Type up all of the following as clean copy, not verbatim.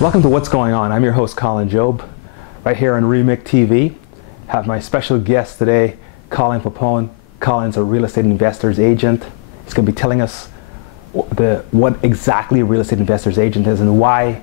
Welcome to What's Going On. I'm your host, Colin Job, right here on REMIC TV. Have my special guest today, COLIN Poponne. Colin's a real estate investor's agent. He's going to be telling us what exactly a real estate investor's agent is and why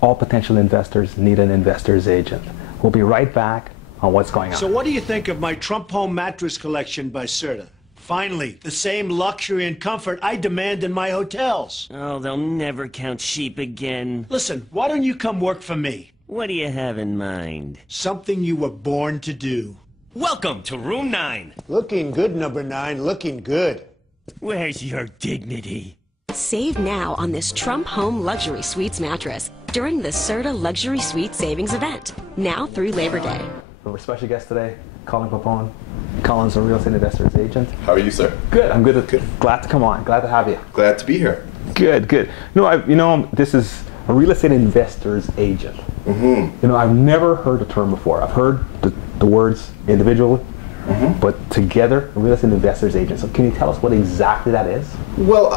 all potential investors need an investor's agent. We'll be right back on What's Going On. So what do you think of my Trump Home mattress collection by Serta? Finally, the same luxury and comfort I demand in my hotels. Oh, they'll never count sheep again. Listen, why don't you come work for me? What do you have in mind? Something you were born to do. Welcome to Room 9. Looking good, number 9. Looking good. Where's your dignity? Save now on this Trump Home Luxury Suites mattress during the Serta Luxury Suite Savings Event, now through Labor Day. Our special guest today, COLIN Poponne. Colin's a real estate investor's agent. How are you, sir? Good. I'm good. Glad to come on. Glad to have you. Glad to be here. Good. Good. No, this is a real estate investor's agent. Mm-hmm. I've never heard the term before. I've heard the words individually, but together, a real estate investor's agent. So can you tell us what exactly that is? Well,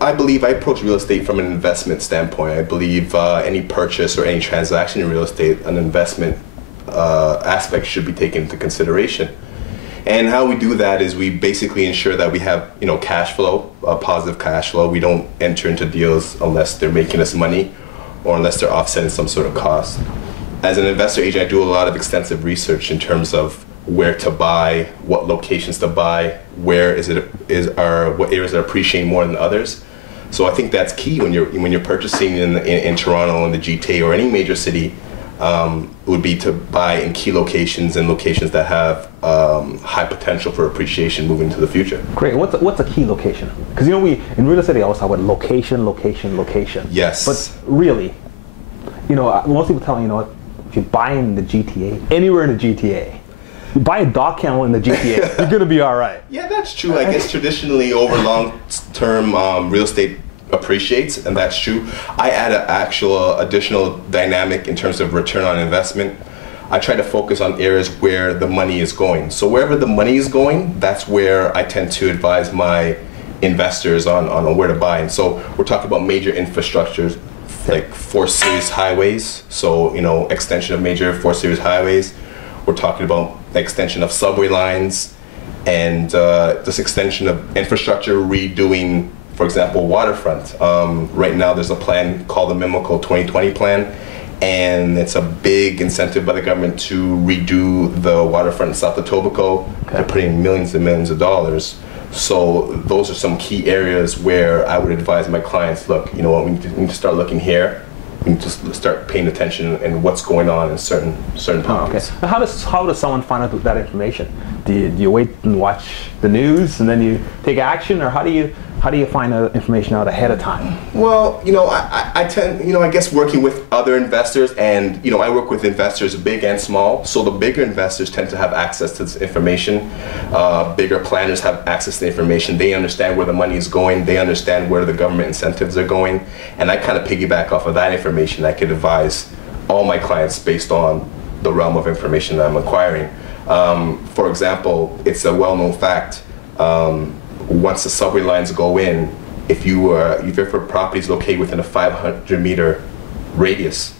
I believe I approach real estate from an investment standpoint. I believe any purchase or any transaction in real estate, an investment aspect should be taken into consideration. And how we do that is we basically ensure that we have, cash flow, positive cash flow. We don't enter into deals unless they're making us money or unless they're offsetting some sort of cost. As an investor agent, I do a lot of extensive research in terms of where to buy, what locations to buy, what areas are appreciating more than others. So I think that's key when you're purchasing in Toronto, in the GTA, or any major city. Would be to buy in key locations and locations that have high potential for appreciation moving into the future. Great. What's a key location? Because we in real estate they always talk about location. Yes. But really, most people tell you, if you buy in the GTA, anywhere in the GTA, you buy a dog kennel in the GTA, you're gonna be all right. Yeah, that's true. I guess traditionally over long-term real estate appreciates, and that's true. I add an actual additional dynamic in terms of return on investment. I try to focus on areas where the money is going. So wherever the money is going, that's where I tend to advise my investors on where to buy. And so we're talking about major infrastructures like 4 series highways. So, extension of major 4 series highways. We're talking about extension of subway lines and this extension of infrastructure, redoing, for example, waterfront. Right now there's a plan called the Mimical 2020 plan, and it's a big incentive by the government to redo the waterfront in South Etobicoke. Okay. They're putting millions and millions of dollars. So those are some key areas where I would advise my clients, look, we need to start looking here. We need to start paying attention and what's going on in certain pockets. Okay. How does someone find out that information? Do you wait and watch the news and then you take action, or how do you find that information out ahead of time? Well, I tend, I guess working with other investors, and I work with investors big and small. So the bigger investors tend to have access to this information. Bigger planners have access to the information. They understand where the money is going. They understand where the government incentives are going, and I kind of piggyback off of that information. I could advise all my clients based on the realm of information that I'm acquiring. For example, it's a well-known fact. Once the subway lines go in, if your properties located within a 500-meter radius,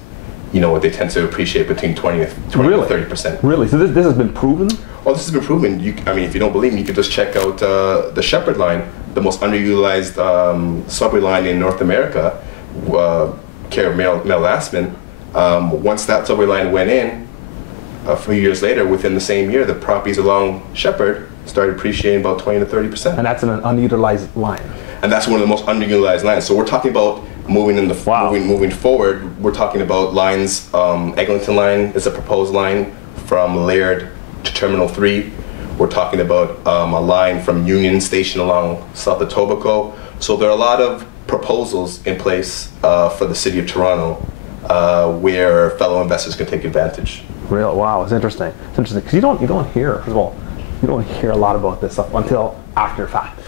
they tend to appreciate between 20 to 30%. Really? So this has been proven? Well, this has been proven. If you don't believe me, you could just check out the Shepherd line, the most underutilized subway line in North America, care of Mel Lastman. Once that subway line went in, a few years later, within the same year, the properties along Shepherd started appreciating about 20 to 30%. And that's an unutilized line. And that's one of the most underutilized lines. So we're talking about moving forward. We're talking about lines. Eglinton line is a proposed line from Laird to Terminal 3. We're talking about a line from Union Station along South Etobicoke. So there are a lot of proposals in place for the City of Toronto where fellow investors can take advantage. Real? Wow, it's interesting. It's interesting because you don't hear, first of all, you don't hear a lot about this stuff until after the fact.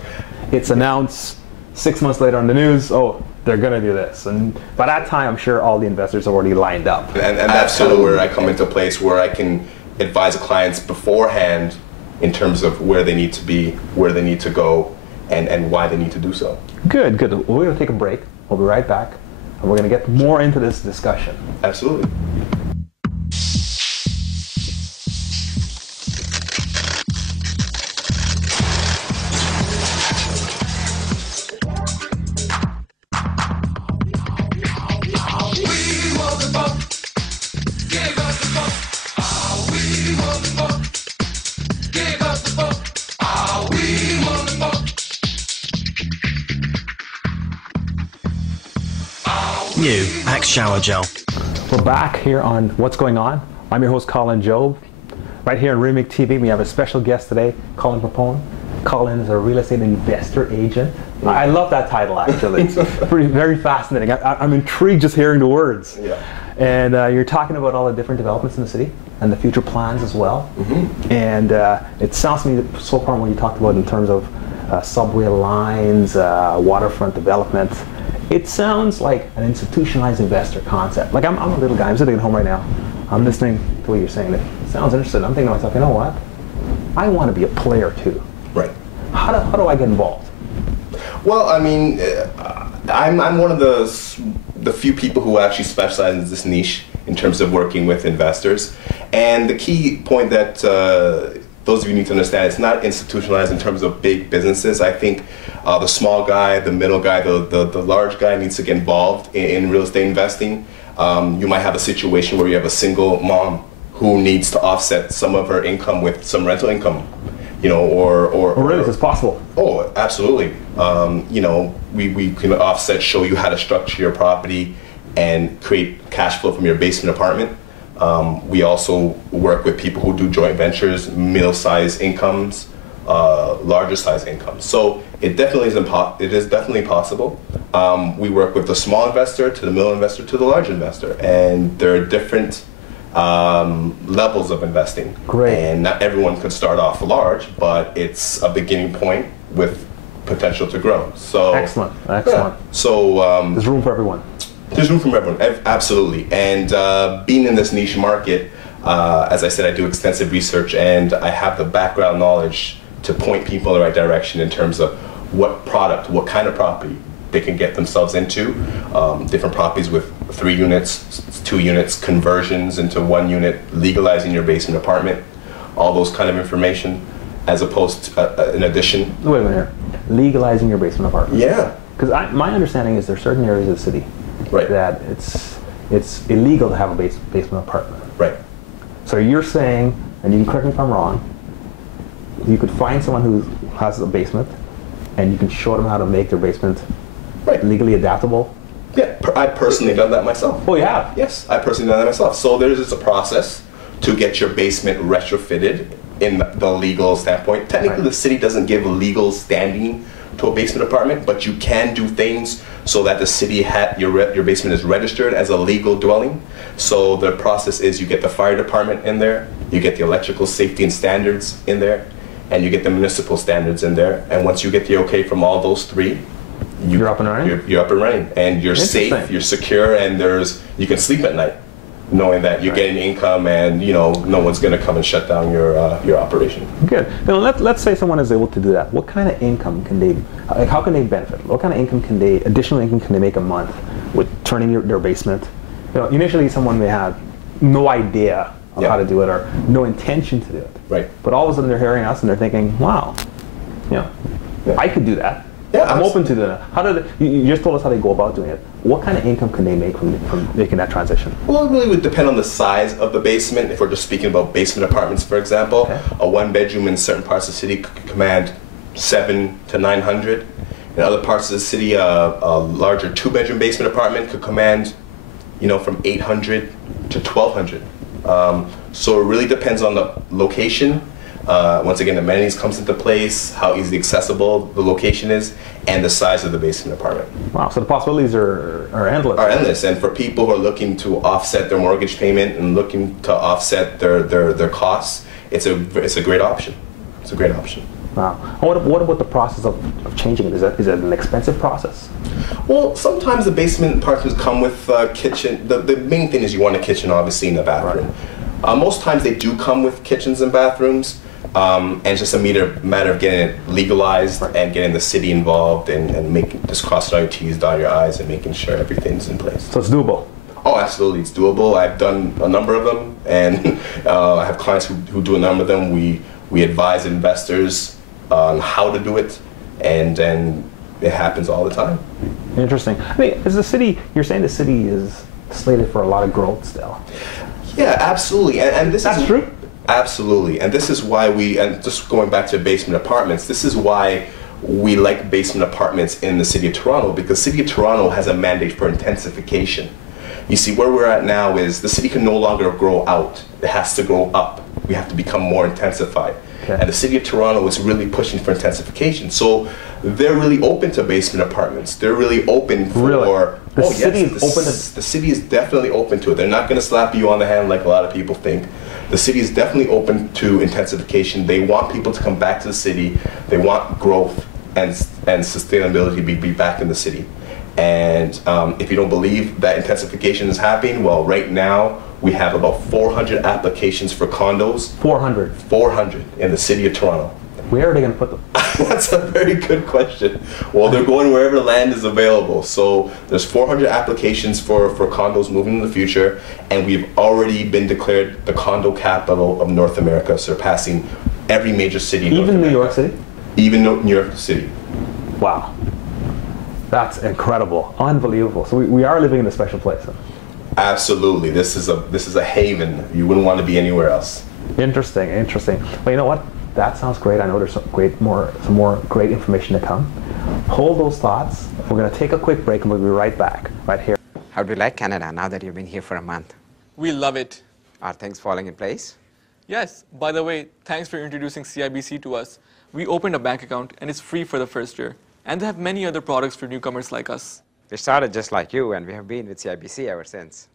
It's announced 6 months later on the news, oh, they're going to do this. And by that time, I'm sure all the investors are already lined up. And that's kind of where I come into place, where I can advise clients beforehand in terms of where they need to be, where they need to go, and why they need to do so. Good, good. We're going to take a break. We'll be right back and we're going to get more into this discussion. Absolutely. New Axe Shower Gel. We're back here on What's Going On. I'm your host, Colin Job. Right here on REMIC TV, we have a special guest today, Colin Poppoenne. Colin is a real estate investor agent. I love that title, actually. It's very fascinating. I'm intrigued just hearing the words. Yeah. And you're talking about all the different developments in the city and the future plans as well. Mm-hmm. And it sounds to me so far what you talked about in terms of subway lines, waterfront development. It sounds like an institutionalized investor concept. Like I'm a little guy, I'm sitting at home right now. I'm listening to what you're saying. It sounds interesting. I'm thinking to myself, you know what? I want to be a player too. Right. How do I get involved? Well, I mean, I'm one of the few people who actually specialize in this niche in terms of working with investors. And the key point that those of you need to understand, it's not institutionalized in terms of big businesses. I think the small guy, the middle guy, the large guy needs to get involved in real estate investing. You might have a situation where you have a single mom who needs to offset some of her income with some rental income, you know, or really, it's possible. Oh, absolutely. You know, we can offset, show you how to structure your property and create cash flow from your basement apartment. We also work with people who do joint ventures, middle-sized incomes, larger size incomes. So it definitely is definitely possible. We work with the small investor to the middle investor to the large investor, and there are different levels of investing. Great. And not everyone can start off large, but it's a beginning point with potential to grow. So Excellent. yeah. So There's room for everyone. There's room for everyone, absolutely. And being in this niche market, as I said, I do extensive research and I have the background knowledge to point people in the right direction in terms of what product, what kind of property they can get themselves into. Different properties with 3 units, 2 units, conversions into 1 unit, legalizing your basement apartment, all those kind of information, as opposed to an addition. Wait a minute here. Legalizing your basement apartment. Yeah. Because my understanding is there's certain areas of the city that it's illegal to have a basement apartment. Right. So you're saying, and you can correct me if I'm wrong, you could find someone who has a basement and you can show them how to make their basement legally adaptable? Yeah, I personally done that myself. Oh, yeah? Yes, I personally done that myself. So there's a process to get your basement retrofitted in the legal standpoint. Technically, the city doesn't give a legal standing to a basement apartment, but you can do things so that the city your basement is registered as a legal dwelling. So the process is you get the fire department in there, you get the electrical safety and standards in there, and you get the municipal standards in there. And once you get the okay from all those 3, you're up and running. You're up and running, and you're safe, you're secure, and you can sleep at night, knowing that you're getting income, and you know no one's going to come and shut down your operation. Good. Now let's say someone is able to do that. What kind of income can they? Like, how can they benefit? What kind of income can they? Additional income can they make a month with turning their basement? You know, initially someone may have no idea of how to do it or no intention to do it. Right. But all of a sudden they're hearing us and they're thinking, wow, you know, I could do that. Yeah, I'm open to doing that. How did you just told us how they go about doing it? What kind of income can they make from making that transition? Well, it really would depend on the size of the basement. If we're just speaking about basement apartments, for example, a 1-bedroom in certain parts of the city could command 700 to 900. In other parts of the city, a larger 2-bedroom basement apartment could command, you know, from 800 to 1200. So it really depends on the location. Once again, amenities comes into place, how easily accessible the location is, and the size of the basement apartment. Wow, so the possibilities are endless. Are endless, and for people who are looking to offset their mortgage payment and looking to offset their costs, it's a great option. It's a great option. Wow. What about the process of changing it? Is it an expensive process? Well, sometimes the basement apartments come with a kitchen. The main thing is you want a kitchen, obviously, in the bathroom. Right. Most times they do come with kitchens and bathrooms. And it's just a matter of getting it legalized and getting the city involved and making just cross your T's, dot your I's, and making sure everything's in place. So it's doable. Oh, absolutely, it's doable. I've done a number of them, and I have clients who do a number of them. We advise investors on how to do it, and then it happens all the time. Interesting. I mean, is the city, you're saying the city is slated for a lot of growth still? Yeah, absolutely. And this That's is true? Absolutely. And this is why and just going back to basement apartments, this is why we like basement apartments in the City of Toronto, because City of Toronto has a mandate for intensification. You see, where we're at now is the city can no longer grow out. It has to grow up. We have to become more intensified. Okay. And the City of Toronto is really pushing for intensification. So they're really open to basement apartments. They're really open for... Really? The oh, city yes, is open to... The city is definitely open to it. They're not going to slap you on the hand like a lot of people think. The city is definitely open to intensification. They want people to come back to the city. They want growth and sustainability to be back in the city. And if you don't believe that intensification is happening, well, right now we have about 400 applications for condos. 400? 400 in the City of Toronto. Where are they going to put them? That's a very good question. Well, they're going wherever land is available. So there's 400 applications for condos moving in the future, and we've already been declared the condo capital of North America, surpassing every major city in North America. Even New York City? Even New York City. Wow. That's incredible. Unbelievable. So we are living in a special place. Huh? Absolutely. This is a haven. You wouldn't want to be anywhere else. Interesting, interesting. Well, you know what? That sounds great. I know there's some more great information to come. Hold those thoughts. We're going to take a quick break and we'll be right back, right here. How do you like Canada now that you've been here for a month? We love it. Are things falling in place? Yes, by the way, thanks for introducing CIBC to us. We opened a bank account and it's free for the first year. And they have many other products for newcomers like us. We started just like you, and we have been with CIBC ever since.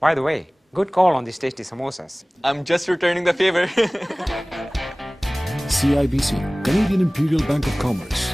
By the way, good call on these tasty samosas. I'm just returning the favor. CIBC, Canadian Imperial Bank of Commerce.